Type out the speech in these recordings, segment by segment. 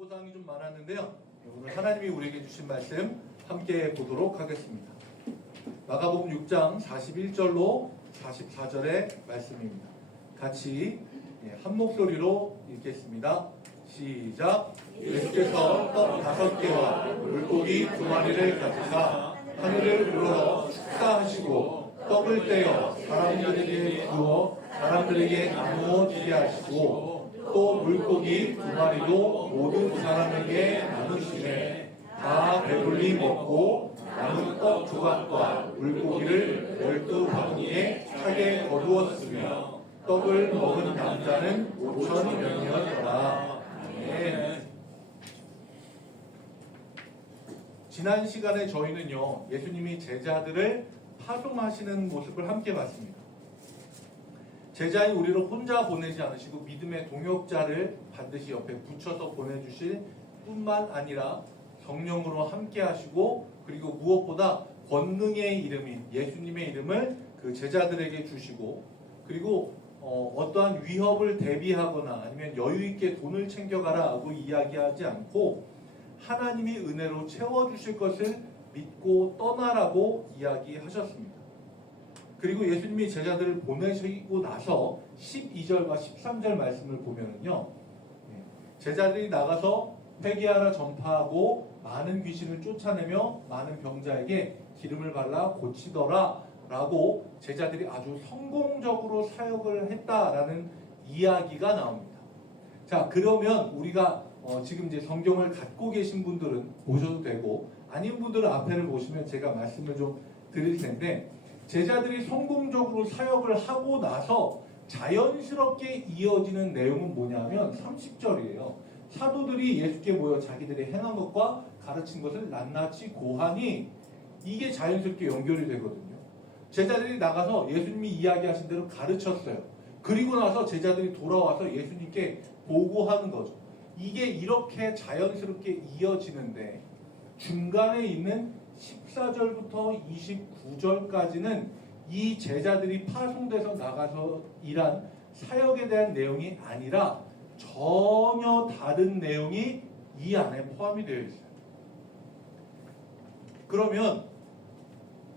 광고사항이 좀 많았는데요. 오늘 하나님이 우리에게 주신 말씀 함께 보도록 하겠습니다. 마가복음 6장 41절로 44절의 말씀입니다. 같이 한 목소리로 읽겠습니다. 시작. 예수께서 떡 5개와 물고기 2마리를 가지사 하늘을 우러러 축사하시고 떡을 떼어 사람들에게 주어 사람들에게 나누어 주게 하시고 또 물고기 2마리도 모든 사람에게 나누시매 다 배불리 먹고 남은 떡 조각과 물고기를 12바구니에 차게 거두었으며 떡을 먹은 남자는 5,000명이었더라. 아멘. 지난 시간에 저희는요, 예수님이 제자들을 파송하시는 모습을 함께 봤습니다. 제자인 우리를 혼자 보내지 않으시고 믿음의 동역자를 반드시 옆에 붙여서 보내주실 뿐만 아니라 성령으로 함께 하시고, 그리고 무엇보다 권능의 이름인 예수님의 이름을 그 제자들에게 주시고, 그리고 어떠한 위협을 대비하거나 아니면 여유있게 돈을 챙겨가라고 이야기하지 않고 하나님이 은혜로 채워주실 것을 믿고 떠나라고 이야기하셨습니다. 그리고 예수님이 제자들을 보내시고 나서 12절과 13절 말씀을 보면은요, 제자들이 나가서 회개하라 전파하고 많은 귀신을 쫓아내며 많은 병자에게 기름을 발라 고치더라 라고 제자들이 아주 성공적으로 사역을 했다라는 이야기가 나옵니다. 자, 그러면 우리가 지금 이제 성경을 갖고 계신 분들은 보셔도 되고, 아닌 분들은 앞에를 보시면 제가 말씀을 좀 드릴 텐데, 제자들이 성공적으로 사역을 하고 나서 자연스럽게 이어지는 내용은 뭐냐면 30절이에요. 사도들이 예수께 모여 자기들이 행한 것과 가르친 것을 낱낱이 고하니, 이게 자연스럽게 연결이 되거든요. 제자들이 나가서 예수님이 이야기하신 대로 가르쳤어요. 그리고 나서 제자들이 돌아와서 예수님께 보고하는 거죠. 이게 이렇게 자연스럽게 이어지는데, 중간에 있는 14절부터 29절까지는 이 제자들이 파송돼서 나가서 일한 사역에 대한 내용이 아니라 전혀 다른 내용이 이 안에 포함이 되어 있어요. 그러면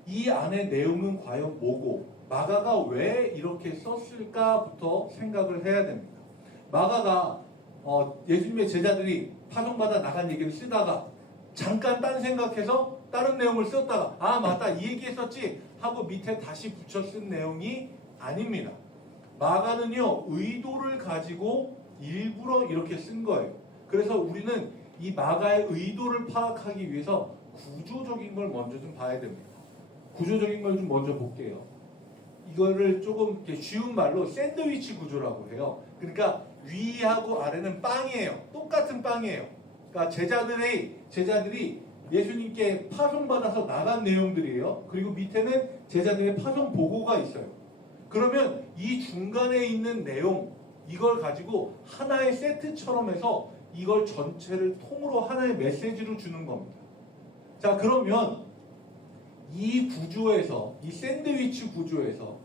이 안의 내용은 과연 뭐고, 마가가 왜 이렇게 썼을까부터 생각을 해야 됩니다. 마가가 예수님의 제자들이 파송받아 나간 얘기를 쓰다가 잠깐 딴 생각해서 다른 내용을 썼다가 아 맞다 이 얘기했었지 하고 밑에 다시 붙여 쓴 내용이 아닙니다. 마가는요, 의도를 가지고 일부러 이렇게 쓴 거예요. 그래서 우리는 이 마가의 의도를 파악하기 위해서 구조적인 걸 먼저 좀 봐야 됩니다. 구조적인 걸 좀 먼저 볼게요. 이거를 조금 이렇게 쉬운 말로 샌드위치 구조라고 해요. 그러니까 위하고 아래는 빵이에요. 똑같은 빵이에요. 그러니까 제자들이 예수님께 파송받아서 나간 내용들이에요. 그리고 밑에는 제자들의 파송 보고가 있어요. 그러면 이 중간에 있는 내용, 이걸 가지고 하나의 세트처럼 해서 이걸 전체를 통으로 하나의 메시지로 주는 겁니다. 자, 그러면 이 구조에서, 이 샌드위치 구조에서,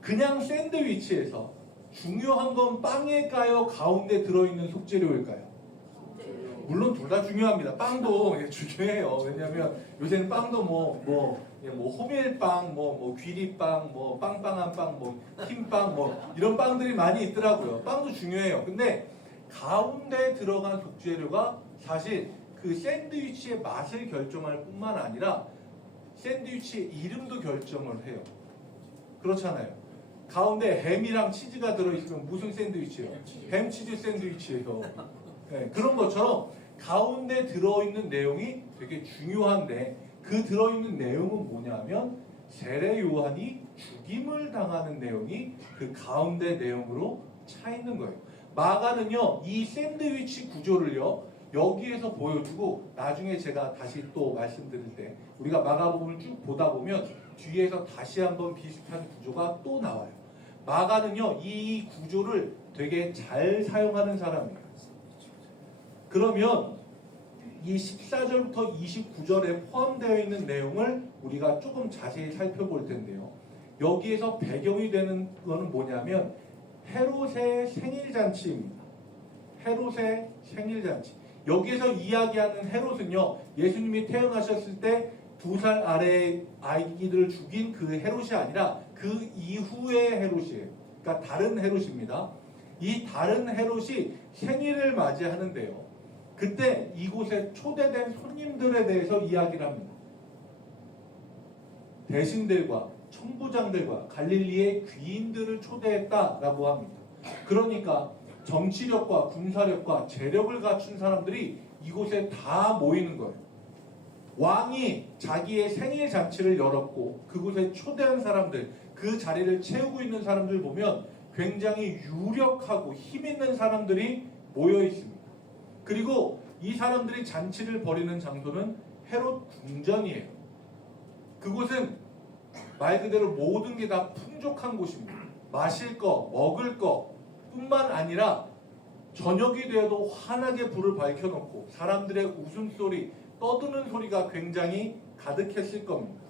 그냥 샌드위치에서 중요한 건 빵일까요? 가운데 들어있는 속재료일까요? 물론 둘 다 중요합니다. 빵도 중요해요. 왜냐하면 요새는 빵도 호밀빵, 귀리빵, 빵빵한 빵, 흰빵, 이런 빵들이 많이 있더라고요. 빵도 중요해요. 근데 가운데 들어간 속재료가 사실 그 샌드위치의 맛을 결정할 뿐만 아니라 샌드위치의 이름도 결정을 해요. 그렇잖아요. 가운데 햄이랑 치즈가 들어있으면 무슨 샌드위치예요? 햄치즈 샌드위치예요. 네, 그런 것처럼 가운데 들어있는 내용이 되게 중요한데, 그 들어있는 내용은 뭐냐면 세례 요한이 죽임을 당하는 내용이 그 가운데 내용으로 차 있는 거예요. 마가는요, 이 샌드위치 구조를요 여기에서 보여주고, 나중에 제가 다시 또 말씀드릴 때 우리가 마가복음을 쭉 보다 보면 뒤에서 다시 한번 비슷한 구조가 또 나와요. 마가는요, 이 구조를 되게 잘 사용하는 사람이에요. 그러면 이 14절부터 29절에 포함되어 있는 내용을 우리가 조금 자세히 살펴볼 텐데요. 여기에서 배경이 되는 것은 뭐냐면 헤롯의 생일잔치입니다. 헤롯의 생일잔치. 여기에서 이야기하는 헤롯은요, 예수님이 태어나셨을 때 2살 아래의 아이들을 죽인 그 헤롯이 아니라 그 이후의 헤롯이에요. 그러니까 다른 헤롯입니다. 이 다른 헤롯이 생일을 맞이하는데요, 그때 이곳에 초대된 손님들에 대해서 이야기를 합니다. 대신들과 천부장들과 갈릴리의 귀인들을 초대했다라고 합니다. 그러니까 정치력과 군사력과 재력을 갖춘 사람들이 이곳에 다 모이는 거예요. 왕이 자기의 생일 잔치를 열었고 그곳에 초대한 사람들, 그 자리를 채우고 있는 사람들 보면 굉장히 유력하고 힘 있는 사람들이 모여 있습니다. 그리고 이 사람들이 잔치를 벌이는 장소는 헤롯 궁전이에요. 그곳은 말 그대로 모든 게 다 풍족한 곳입니다. 마실 거, 먹을 거 뿐만 아니라 저녁이 되어도 환하게 불을 밝혀놓고 사람들의 웃음소리, 떠드는 소리가 굉장히 가득했을 겁니다.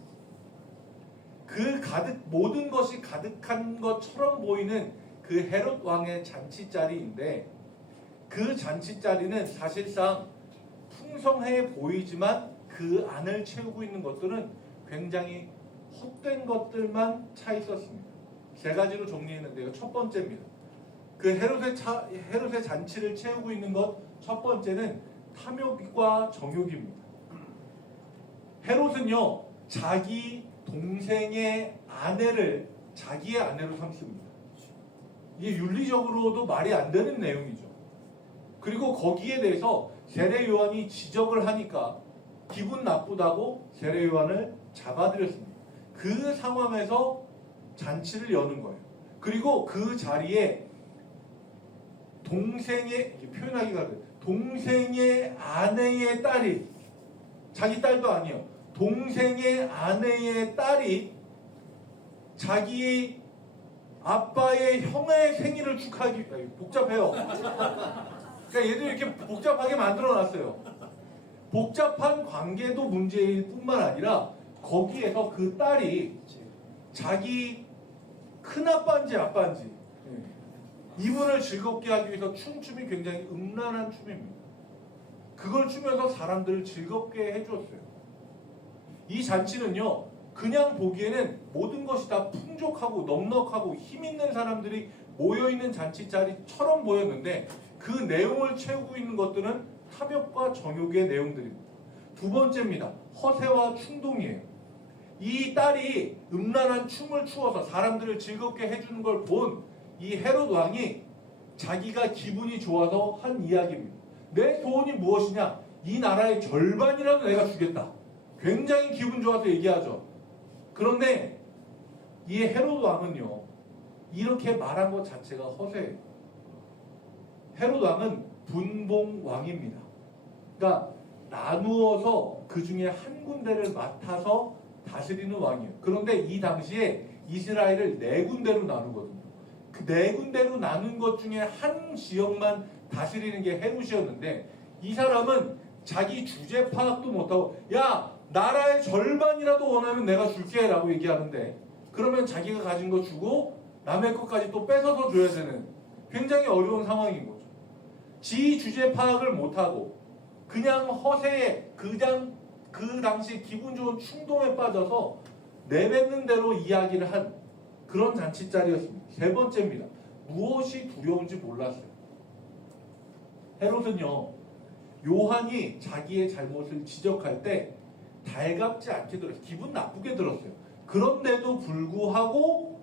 모든 것이 가득한 것처럼 보이는 그 헤롯 왕의 잔치자리인데, 그 잔치자리는 사실상 풍성해 보이지만 그 안을 채우고 있는 것들은 굉장히 헛된 것들만 차 있었습니다. 3가지로 정리했는데요. 첫 번째입니다. 그 헤롯의 잔치를 채우고 있는 것, 첫 번째는 탐욕과 정욕입니다. 헤롯은요, 자기 동생의 아내를 자기의 아내로 삼습니다. 이게 윤리적으로도 말이 안 되는 내용이죠. 그리고 거기에 대해서 세례 요한이 지적을 하니까 기분 나쁘다고 세례 요한을 잡아들였습니다. 그 상황에서 잔치를 여는 거예요. 그리고 그 자리에 동생의 아내의 딸이, 자기 딸도 아니에요, 동생의 아내의 딸이 자기 아빠의 형의 생일을 축하하기, 복잡해요. 그러니까 얘들 이렇게 복잡하게 만들어 놨어요. 복잡한 관계도 문제일 뿐만 아니라 거기에서 그 딸이 자기 큰아빠인지 아빠인지 이분을 즐겁게 하기 위해서 춤이 굉장히 음란한 춤입니다. 그걸 추면서 사람들을 즐겁게 해주었어요. 이 잔치는요, 그냥 보기에는 모든 것이 다 풍족하고 넉넉하고 힘있는 사람들이 모여있는 잔치자리처럼 보였는데 그 내용을 채우고 있는 것들은 탐욕과 정욕의 내용들입니다. 2번째입니다. 허세와 충동이에요. 이 딸이 음란한 춤을 추어서 사람들을 즐겁게 해주는 걸 본 이 헤롯 왕이 자기가 기분이 좋아서 한 이야기입니다. 내 소원이 무엇이냐? 이 나라의 절반이라도 내가 주겠다. 굉장히 기분 좋아서 얘기하죠. 그런데 이 헤롯 왕은요, 이렇게 말한 것 자체가 허세예요. 헤롯 왕은 분봉 왕입니다. 그러니까 나누어서 그 중에 한 군데를 맡아서 다스리는 왕이에요. 그런데 이 당시에 이스라엘을 4군데로 나누거든요. 그 4군데로 나눈 것 중에 한 지역만 다스리는 게 헤롯이었는데, 이 사람은 자기 주제 파악도 못하고, 야, 나라의 절반이라도 원하면 내가 줄게 라고 얘기하는데, 그러면 자기가 가진 거 주고 남의 것까지 또 뺏어서 줘야 되는 굉장히 어려운 상황인 거죠. 지 주제 파악을 못하고 그냥 허세에, 그 당시 기분 좋은 충동에 빠져서 내뱉는 대로 이야기를 한 그런 잔치자리였습니다. 3번째입니다. 무엇이 두려운지 몰랐어요. 헤롯은요, 요한이 자기의 잘못을 지적할 때 달갑지 않게 들었어요. 기분 나쁘게 들었어요. 그런데도 불구하고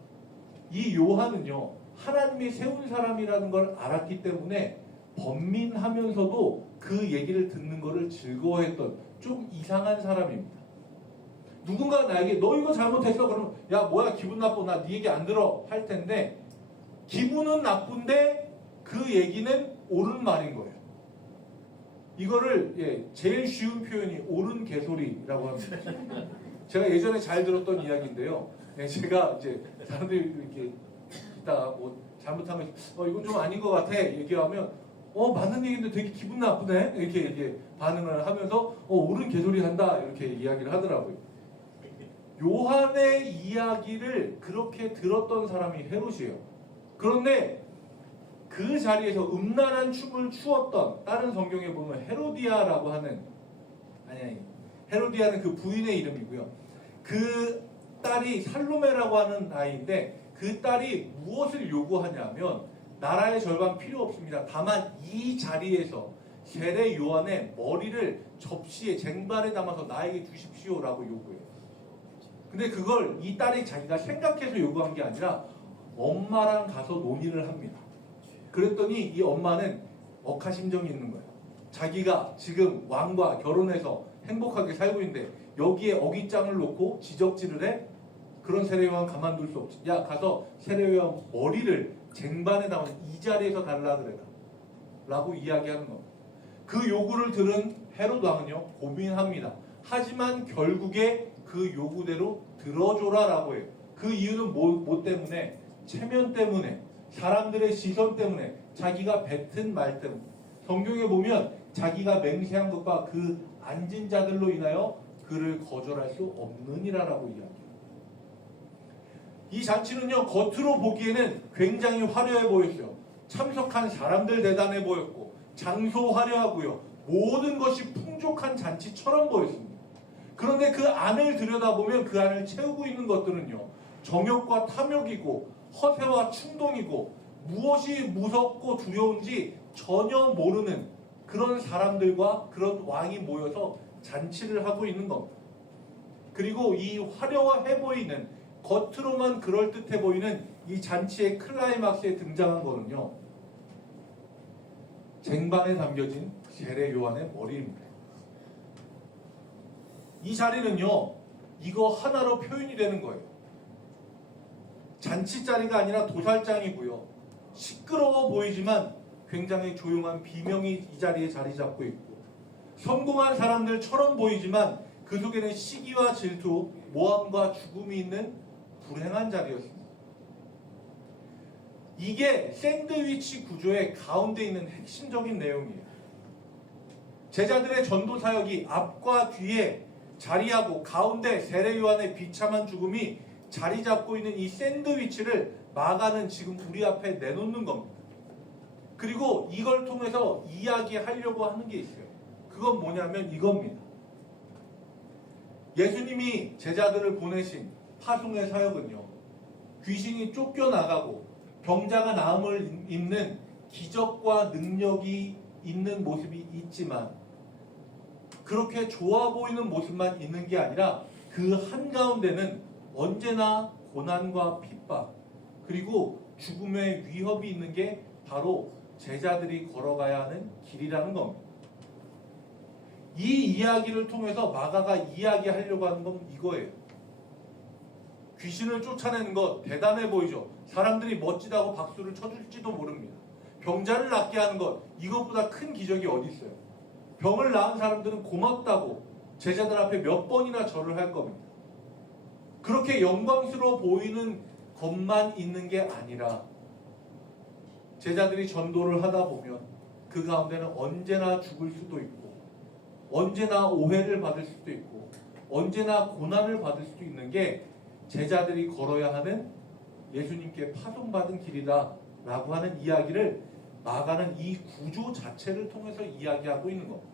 이 요한은요, 하나님이 세운 사람이라는 걸 알았기 때문에 번민하면서도 그 얘기를 듣는 것을 즐거워했던 좀 이상한 사람입니다. 누군가 나에게 너 이거 잘못했어 그러면 야 뭐야 기분 나빠 나 네 얘기 안 들어 할 텐데, 기분은 나쁜데 그 얘기는 옳은 말인 거예요. 이거를 제일 쉬운 표현이 옳은 개소리라고 합니다. 제가 예전에 잘 들었던 이야기인데요. 제가 이제 사람들이 이렇게 있다가 뭐 잘못하면 이건 좀 아닌 것 같아 얘기하면 맞는 얘기인데 되게 기분 나쁘네 이렇게 반응을 하면서 옳은 개소리 한다 이렇게 이야기를 하더라고요. 요한의 이야기를 그렇게 들었던 사람이 헤롯이에요. 그런데 그 자리에서 음란한 춤을 추었던, 다른 성경에 보면 헤로디아라고 하는, 아니 헤로디아는 그 부인의 이름이고요. 그 딸이 살로메라고 하는 아이인데, 그 딸이 무엇을 요구하냐면 나라의 절반 필요 없습니다. 다만 이 자리에서 세례 요한의 머리를 접시에 쟁반에 담아서 나에게 주십시오라고 요구해요. 근데 그걸 이 딸이 자기가 생각해서 요구한 게 아니라 엄마랑 가서 논의를 합니다. 그랬더니 이 엄마는 억하심정이 있는 거예요. 자기가 지금 왕과 결혼해서 행복하게 살고 있는데 여기에 어깃장을 놓고 지적질을 해? 그런 세례요한 가만둘 수 없지. 야, 가서 세례요한 머리를 쟁반에 담아서 이 자리에서 달라 그래라 라고 이야기하는 겁니다. 그 요구를 들은 헤롯 왕은요, 고민합니다. 하지만 결국에 그 요구대로 들어줘라 라고 해요. 그 이유는 뭐 때문에? 체면 때문에, 사람들의 시선 때문에, 자기가 뱉은 말 때문에. 성경에 보면 자기가 맹세한 것과 그 앉은 자들로 인하여 그를 거절할 수 없느니라라고 이야기해요. 이 잔치는요, 겉으로 보기에는 굉장히 화려해 보였어요. 참석한 사람들 대단해 보였고, 장소 화려하고요, 모든 것이 풍족한 잔치처럼 보였습니다. 그런데 그 안을 들여다보면 그 안을 채우고 있는 것들은요, 정욕과 탐욕이고 허세와 충동이고 무엇이 무섭고 두려운지 전혀 모르는 그런 사람들과 그런 왕이 모여서 잔치를 하고 있는 겁니다. 그리고 이 화려해 보이는, 겉으로만 그럴듯해 보이는 이 잔치의 클라이막스에 등장한 거는요, 쟁반에 담겨진 세례 요한의 머리입니다. 이 자리는요, 이거 하나로 표현이 되는 거예요. 잔치 자리가 아니라 도살장이고요, 시끄러워 보이지만 굉장히 조용한 비명이 이 자리에 자리 잡고 있고, 성공한 사람들처럼 보이지만 그 속에는 시기와 질투, 모함과 죽음이 있는 불행한 자리였습니다. 이게 샌드위치 구조의 가운데 있는 핵심적인 내용이에요. 제자들의 전도 사역이 앞과 뒤에 자리하고 가운데 세례 요한의 비참한 죽음이 자리 잡고 있는 이 샌드위치를 마가는 지금 우리 앞에 내놓는 겁니다. 그리고 이걸 통해서 이야기하려고 하는 게 있어요. 그건 뭐냐면 이겁니다. 예수님이 제자들을 보내신 파송의 사역은요, 귀신이 쫓겨나가고 병자가 나음을 입는 기적과 능력이 있는 모습이 있지만, 그렇게 좋아 보이는 모습만 있는 게 아니라 그 한가운데는 언제나 고난과 핍박, 그리고 죽음의 위협이 있는 게 바로 제자들이 걸어가야 하는 길이라는 겁니다. 이 이야기를 통해서 마가가 이야기하려고 하는 건 이거예요. 귀신을 쫓아내는 것 대단해 보이죠. 사람들이 멋지다고 박수를 쳐줄지도 모릅니다. 병자를 낫게 하는 것, 이것보다 큰 기적이 어디 있어요. 병을 낳은 사람들은 고맙다고 제자들 앞에 몇 번이나 절을 할 겁니다. 그렇게 영광스러워 보이는 것만 있는 게 아니라 제자들이 전도를 하다 보면 그 가운데는 언제나 죽을 수도 있고, 언제나 오해를 받을 수도 있고, 언제나 고난을 받을 수도 있는 게 제자들이 걸어야 하는 예수님께 파송받은 길이다 라고 하는 이야기를 마가는 이 구조 자체를 통해서 이야기하고 있는 겁니다.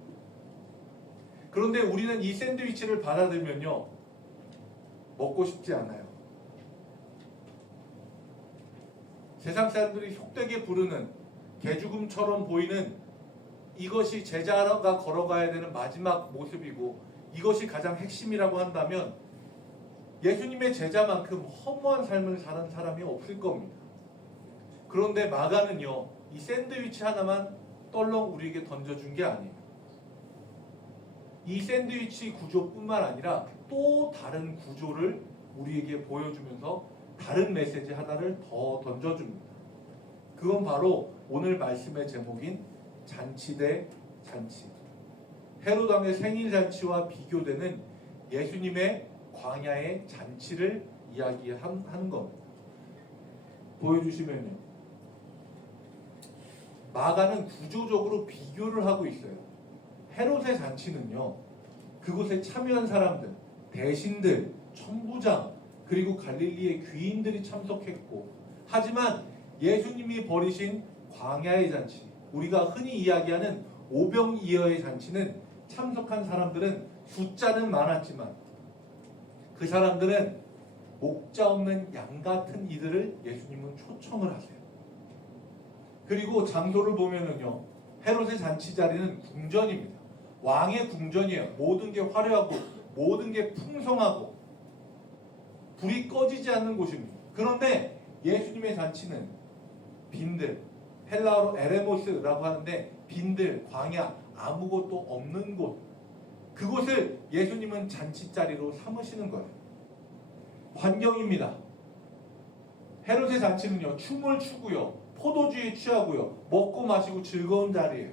그런데 우리는 이 샌드위치를 받아들면요, 먹고 싶지 않아요. 세상 사람들이 속되게 부르는, 개죽음처럼 보이는 이것이 제자가 걸어가야 되는 마지막 모습이고, 이것이 가장 핵심이라고 한다면 예수님의 제자만큼 허무한 삶을 사는 사람이 없을 겁니다. 그런데 마가는요, 이 샌드위치 하나만 떨렁 우리에게 던져준 게 아니에요. 이 샌드위치 구조뿐만 아니라 또 다른 구조를 우리에게 보여주면서 다른 메시지 하나를 더 던져줍니다. 그건 바로 오늘 말씀의 제목인 잔치 대 잔치. 헤롯 왕의 생일 잔치와 비교되는 예수님의 광야의 잔치를 이야기하는 겁니다. 보여주시면요, 마가는 구조적으로 비교를 하고 있어요. 헤롯의 잔치는요, 그곳에 참여한 사람들, 대신들, 천부장, 그리고 갈릴리의 귀인들이 참석했고, 하지만 예수님이 버리신 광야의 잔치, 우리가 흔히 이야기하는 오병이어의 잔치는 참석한 사람들은 숫자는 많았지만 그 사람들은 목자 없는 양 같은 이들을 예수님은 초청을 하세요. 그리고 장소를 보면은요, 헤롯의 잔치 자리는 궁전입니다. 왕의 궁전이에요. 모든 게 화려하고 모든 게 풍성하고 불이 꺼지지 않는 곳입니다. 그런데 예수님의 잔치는 빈들, 헬라어로 에레모스라고 하는데 빈들, 광야, 아무것도 없는 곳, 그곳을 예수님은 잔치자리로 삼으시는 거예요. 환경입니다. 헤롯의 잔치는요, 춤을 추고요, 포도주에 취하고요, 먹고 마시고 즐거운 자리예요.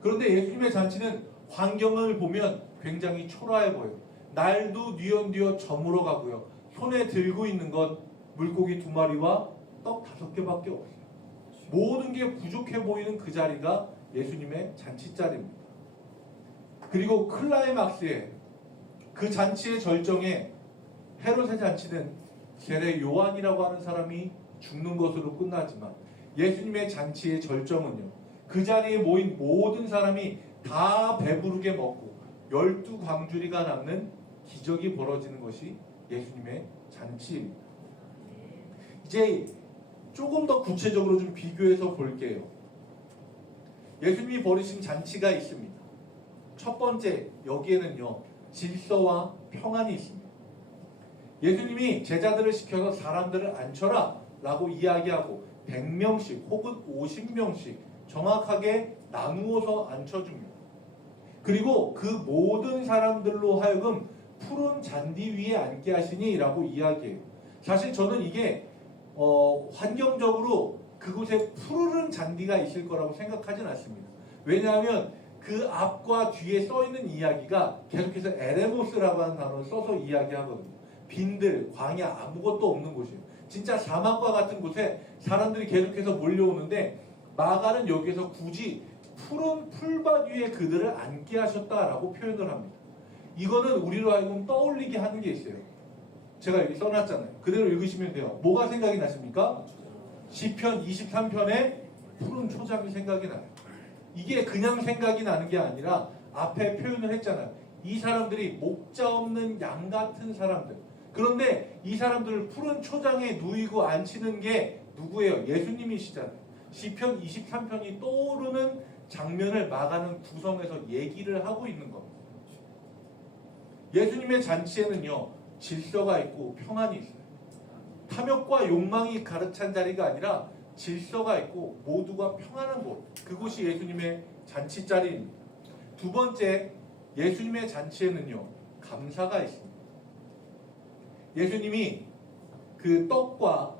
그런데 예수님의 잔치는 환경을 보면 굉장히 초라해 보여요. 날도 뉘엿뉘엿 저물어 가고요, 손에 들고 있는 건 물고기 2마리와 떡 5개밖에 없어요. 모든 게 부족해 보이는 그 자리가 예수님의 잔치자리입니다. 그리고 클라이막스에, 그 잔치의 절정에 헤롯의 잔치는 세례 요한이라고 하는 사람이 죽는 것으로 끝나지만 예수님의 잔치의 절정은요, 그 자리에 모인 모든 사람이 다 배부르게 먹고 12광주리가 남는 기적이 벌어지는 것이 예수님의 잔치입니다. 이제 조금 더 구체적으로 좀 비교해서 볼게요. 예수님이 벌이신 잔치가 있습니다. 첫 번째, 여기에는요, 질서와 평안이 있습니다. 예수님이 제자들을 시켜서 사람들을 앉혀라 라고 이야기하고 100명씩 혹은 50명씩 정확하게 나누어서 앉혀줍니다. 그리고 그 모든 사람들로 하여금 푸른 잔디 위에 앉게 하시니 라고 이야기해요. 사실 저는 이게 환경적으로 그곳에 푸르른 잔디가 있을 거라고 생각하진 않습니다. 왜냐하면 그 앞과 뒤에 써있는 이야기가 계속해서 에레모스라고 하는 단어를 써서 이야기하거든요. 빈들, 광야, 아무것도 없는 곳이에요. 진짜 사막과 같은 곳에 사람들이 계속해서 몰려오는데 마가는 여기에서 굳이 푸른 풀밭 위에 그들을 앉게 하셨다라고 표현을 합니다. 이거는 우리로 하여금 떠올리게 하는 게 있어요. 제가 여기 써놨잖아요. 그대로 읽으시면 돼요. 뭐가 생각이 나십니까? 시편 23편의 푸른 초장이 생각이 나요. 이게 그냥 생각이 나는 게 아니라 앞에 표현을 했잖아요. 이 사람들이 목자 없는 양 같은 사람들. 그런데 이 사람들을 푸른 초장에 누이고 앉히는 게 누구예요? 예수님이시잖아요. 시편 23편이 떠오르는 장면을 마가는 구성해서 얘기를 하고 있는 겁니다. 예수님의 잔치에는요, 질서가 있고 평안이 있어요. 탐욕과 욕망이 가득 찬 자리가 아니라 질서가 있고 모두가 평안한 곳, 그곳이 예수님의 잔치자리입니다. 두 번째, 예수님의 잔치에는요, 감사가 있습니다. 예수님이 그 떡과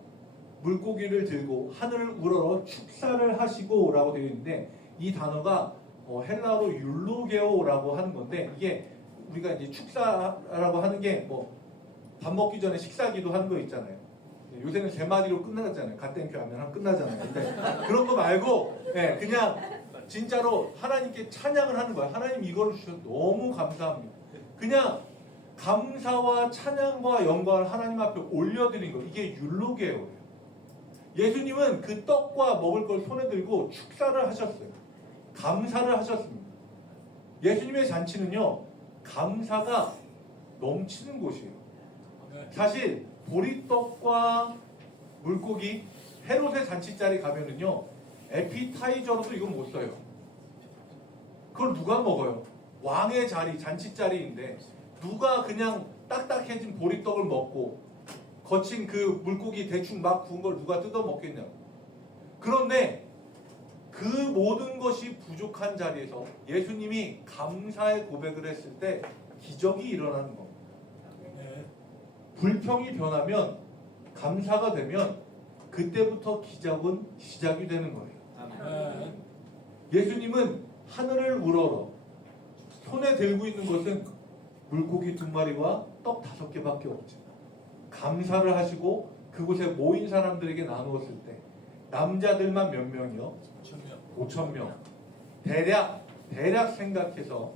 물고기를 들고 하늘을 우러러 축사를 하시고 라고 되어 있는데, 이 단어가 헬라어로 율로게오라고 하는 건데, 이게 우리가 이제 축사라고 하는 게 뭐 밥 먹기 전에 식사기도 하는 거 있잖아요. 요새는 3마디로 끝나잖아요. 갓땡큐 하면 끝나잖아요. 근데 그런 거 말고 그냥 진짜로 하나님께 찬양을 하는 거야. 하나님 이걸 주셔서 너무 감사합니다. 그냥 감사와 찬양과 영광을 하나님 앞에 올려드린 거, 이게 율로게오예요. 예수님은 그 떡과 먹을 걸 손에 들고 축사를 하셨어요. 감사를 하셨습니다. 예수님의 잔치는요, 감사가 넘치는 곳이에요. 사실 보리떡과 물고기, 헤롯의 잔치자리 가면은요, 에피타이저로도 이건 못 써요. 그걸 누가 먹어요? 왕의 자리, 잔치자리인데 누가 그냥 딱딱해진 보리떡을 먹고 거친 그 물고기 대충 막 구운 걸 누가 뜯어 먹겠냐고. 그런데 그 모든 것이 부족한 자리에서 예수님이 감사의 고백을 했을 때 기적이 일어나는 겁니다. 불평이 변하면, 감사가 되면 그때부터 기적은 시작이 되는 거예요. 예수님은 하늘을 우러러 손에 들고 있는 것은 물고기 2마리와 떡 5개밖에 없지만 감사를 하시고 그곳에 모인 사람들에게 나누었을 때 남자들만 몇 명이요? 5,000명. 대략 생각해서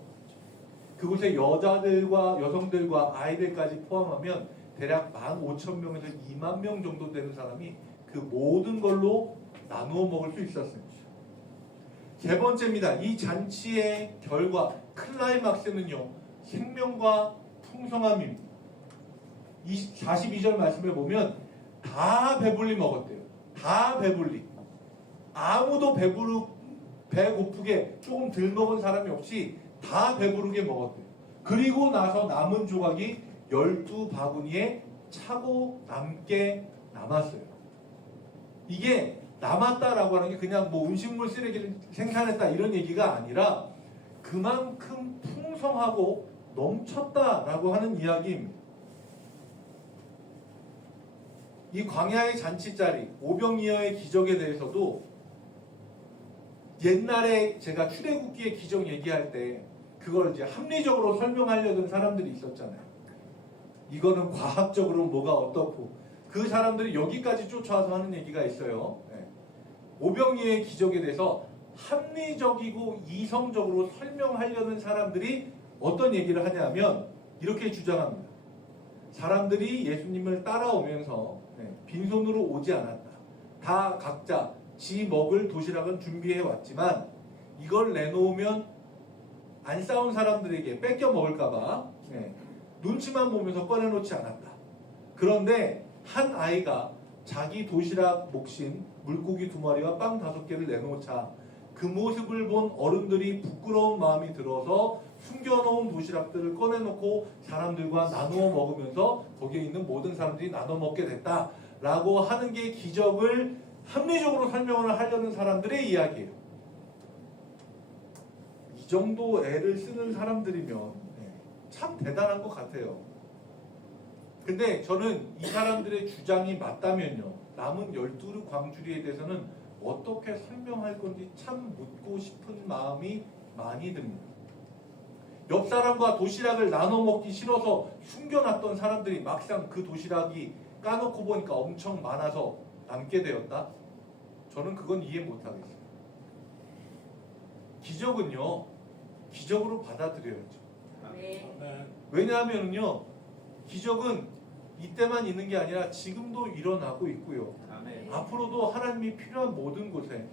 그곳에 여자들과 여성들과 아이들까지 포함하면 대략 15,000명에서 2만 명 정도 되는 사람이 그 모든 걸로 나누어 먹을 수 있었습니다. 세 번째입니다. 이 잔치의 결과 클라이막스는요, 생명과 풍성함입니다. 42절 말씀을 보면 다 배불리 먹었대요. 다 배불리. 아무도 배고프게 조금 덜 먹은 사람이 없이 다 배부르게 먹었대요. 그리고 나서 남은 조각이 12바구니에 차고 남게 남았어요. 이게 남았다라고 하는 게 그냥 뭐 음식물 쓰레기를 생산했다 이런 얘기가 아니라 그만큼 풍성하고 넘쳤다라고 하는 이야기입니다. 이 광야의 잔치자리, 오병이어의 기적에 대해서도 옛날에 제가 출애굽기의 기적 얘기할 때 그걸 이제 합리적으로 설명하려던 사람들이 있었잖아요. 이거는 과학적으로 뭐가 어떻고 그 사람들이 여기까지 쫓아와서 하는 얘기가 있어요. 오병이어의 기적에 대해서 합리적이고 이성적으로 설명하려는 사람들이 어떤 얘기를 하냐면 이렇게 주장합니다. 사람들이 예수님을 따라오면서 빈손으로 오지 않았다. 다 각자 지 먹을 도시락은 준비해 왔지만 이걸 내놓으면 안 싸운 사람들에게 뺏겨 먹을까봐 눈치만 보면서 꺼내놓지 않았다. 그런데 한 아이가 자기 도시락 몫인 물고기 2마리와 빵 5개를 내놓자 그 모습을 본 어른들이 부끄러운 마음이 들어서 숨겨놓은 도시락들을 꺼내놓고 사람들과 나누어 먹으면서 거기에 있는 모든 사람들이 나눠 먹게 됐다라고 하는 게 기적을 합리적으로 설명을 하려는 사람들의 이야기예요. 이 정도 애를 쓰는 사람들이면 참 대단한 것 같아요. 근데 저는 이 사람들의 주장이 맞다면요, 남은 12 광주리에 대해서는 어떻게 설명할 건지 참 묻고 싶은 마음이 많이 듭니다. 옆 사람과 도시락을 나눠 먹기 싫어서 숨겨놨던 사람들이 막상 그 도시락이 까놓고 보니까 엄청 많아서 남게 되었다? 저는 그건 이해 못하겠어요. 기적은요, 기적으로 받아들여야죠. 왜냐하면요, 기적은 이때만 있는 게 아니라 지금도 일어나고 있고요. 앞으로도 하나님이 필요한 모든 곳에,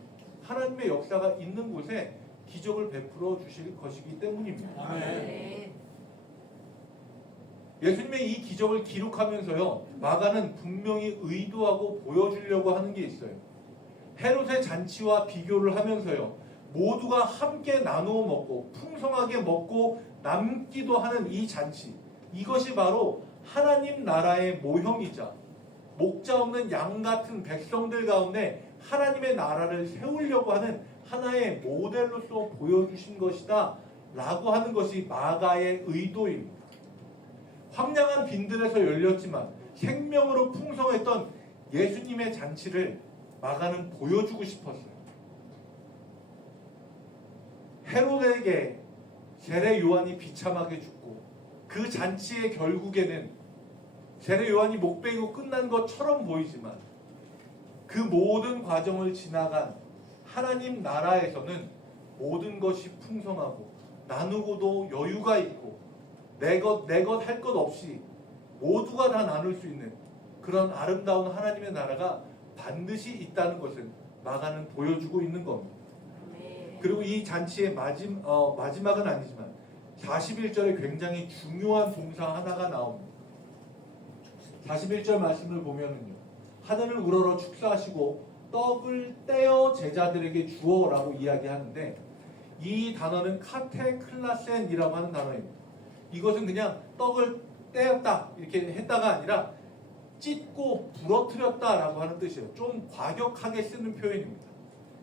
하나님의 역사가 있는 곳에 기적을 베풀어 주실 것이기 때문입니다. 예수님의 이 기적을 기록하면서요, 마가는 분명히 의도하고 보여주려고 하는 게 있어요. 헤롯의 잔치와 비교를 하면서요, 모두가 함께 나누어 먹고 풍성하게 먹고 남기도 하는 이 잔치, 이것이 바로 하나님 나라의 모형이자 목자 없는 양 같은 백성들 가운데 하나님의 나라를 세우려고 하는 하나의 모델로서 보여주신 것이다 라고 하는 것이 마가의 의도입니다. 황량한 빈들에서 열렸지만 생명으로 풍성했던 예수님의 잔치를 마가는 보여주고 싶었어요. 헤롯에게 세례 요한이 비참하게 죽고 그 잔치의 결국에는 세례 요한이 목 베이고 끝난 것처럼 보이지만 그 모든 과정을 지나간 하나님 나라에서는 모든 것이 풍성하고 나누고도 여유가 있고 내 것 할 것 없이 모두가 다 나눌 수 있는 그런 아름다운 하나님의 나라가 반드시 있다는 것을 마가는 보여주고 있는 겁니다. 그리고 이 잔치의 마지막은 아니지만 41절에 굉장히 중요한 동사 하나가 나옵니다. 41절 말씀을 보면은요, 하늘을 우러러 축사하시고 떡을 떼어 제자들에게 주어라고 이야기하는데 이 단어는 카테클라센이라고 하는 단어입니다. 이것은 그냥 떡을 떼었다 이렇게 했다가 아니라 찢고 부러뜨렸다라고 하는 뜻이에요. 좀 과격하게 쓰는 표현입니다.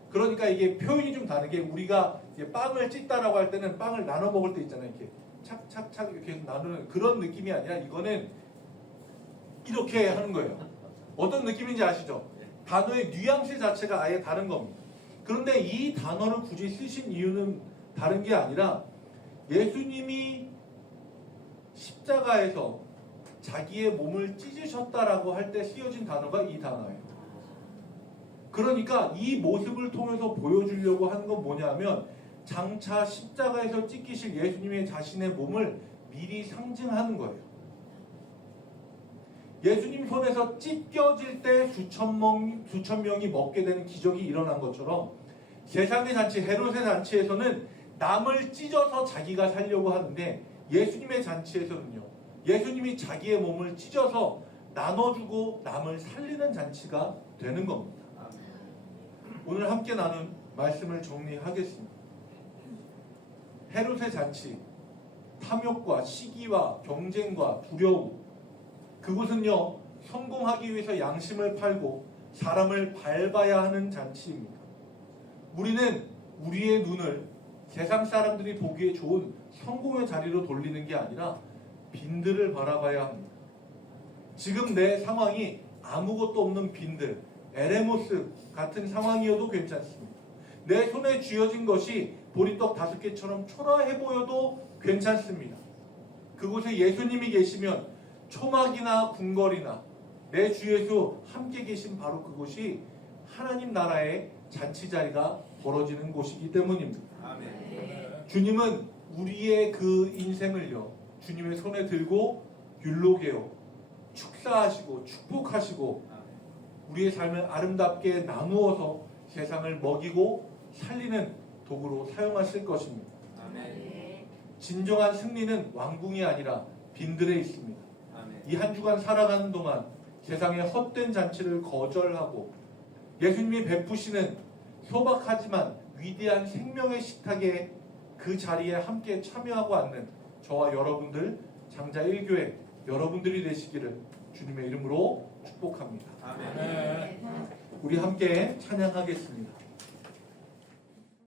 그러니까 이게 표현이 좀 다르게 우리가 이제 빵을 찢다라고 할 때는 빵을 나눠 먹을 때 있잖아요. 이렇게 착착착 이렇게 나누는 그런 느낌이 아니라 이거는 이렇게 하는 거예요. 어떤 느낌인지 아시죠? 단어의 뉘앙스 자체가 아예 다른 겁니다. 그런데 이 단어를 굳이 쓰신 이유는 다른 게 아니라 예수님이 십자가에서 자기의 몸을 찢으셨다라고 할 때 쓰여진 단어가 이 단어예요. 그러니까 이 모습을 통해서 보여주려고 하는 건 뭐냐면 장차 십자가에서 찢기실 예수님의 자신의 몸을 미리 상징하는 거예요. 예수님 손에서 찢겨질 때 수천 명이 먹게 되는 기적이 일어난 것처럼 세상의 잔치, 헤롯의 잔치에서는 남을 찢어서 자기가 살려고 하는데 예수님의 잔치에서는요, 예수님이 자기의 몸을 찢어서 나눠주고 남을 살리는 잔치가 되는 겁니다. 오늘 함께 나눈 말씀을 정리하겠습니다. 헤롯의 잔치, 탐욕과 시기와 경쟁과 두려움, 그곳은요, 성공하기 위해서 양심을 팔고 사람을 밟아야 하는 잔치입니다. 우리는 우리의 눈을 세상 사람들이 보기에 좋은 성공의 자리로 돌리는 게 아니라 빈들을 바라봐야 합니다. 지금 내 상황이 아무것도 없는 빈들, 에레모스 같은 상황이어도 괜찮습니다. 내 손에 쥐어진 것이 보리떡 5개처럼 초라해 보여도 괜찮습니다. 그곳에 예수님이 계시면 초막이나 궁궐이나 내 주 예수 함께 계신 바로 그곳이 하나님 나라의 잔치 자리가 벌어지는 곳이기 때문입니다. 아멘. 주님은 우리의 그 인생을요, 주님의 손에 들고 율로게요, 축사하시고 축복하시고 우리의 삶을 아름답게 나누어서 세상을 먹이고 살리는 도구로 사용하실 것입니다. 아멘. 진정한 승리는 왕궁이 아니라 빈들에 있습니다. 아멘. 이 한 주간 살아가는 동안 세상의 헛된 잔치를 거절하고 예수님이 베푸시는 소박하지만 위대한 생명의 식탁에 그 자리에 함께 참여하고 앉는 저와 여러분들 장자 1교회 여러분들이 되시기를 주님의 이름으로 축복합니다. 아멘. 우리 함께 찬양하겠습니다.